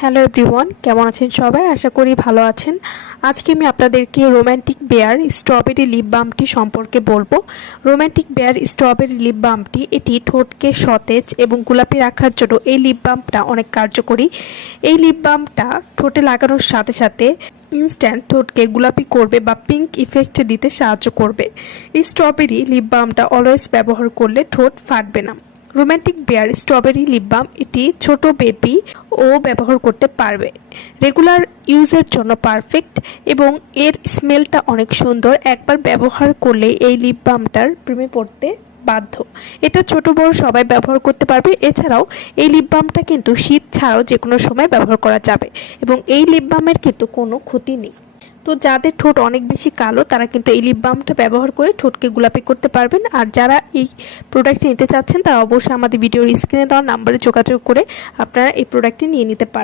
Hello everyone, কেমন আছেন সবাই? আশা করি ভালো আছেন। আজকে আমি আপনাদেরকে রোম্যান্টিক বেয়ার স্ট্রবেরি লিপ বামটি সম্পর্কে বলবো। রোম্যান্টিক বেয়ার স্ট্রবেরি লিপ বামটি এটি ঠোঁটকে সতেজ এবং গোলাপি রাখার জন্য এই লিপ বামটা অনেক কার্যকরী। এই লিপ বামটা ঠোঁটে লাগানোর সাথে সাথে ইনস্ট্যান্ট ঠোঁটকে গোলাপি করবে বা পিঙ্ক ইফেক্ট দিতে সাহায্য করবে। এই স্ট্রবেরি লিপ বামটা অলওয়েজ ব্যবহার করলে ঠোঁট ফাটবে না। Romantic bear strawberry lip balm এটি ছোট বেবি ও ব্যবহার করতে পারবে। রেগুলার ইউজের জন্য পারফেক্ট এবং এর স্মেলটা অনেক সুন্দর। একবার ব্যবহার করলে এই লিপ বামটার প্রেমে পড়তে বাধ্য। এটা ছোট বড় সবাই ব্যবহার করতে পারবে। এছাড়াও এই লিপ বামটা কিন্তু শীত ছাড়াও যে কোনো সময় ব্যবহার করা যাবে এবং এই লিপ বামের কিন্তু কোনো ক্ষতি নেই। তো যাদের ঠোঁট অনেক বেশি কালো তারা কিন্তু এই লিপ বামটা ব্যবহার করে ঠোঁটকে গোলাপি করতে পারবেন। আর যারা এই প্রোডাক্টটি নিতে চাচ্ছেন তারা অবশ্যই আমাদের ভিডিওর স্ক্রিনে দেওয়া নাম্বারে যোগাযোগ করে আপনারা এই প্রোডাক্টটি নিয়ে নিতে পারবেন।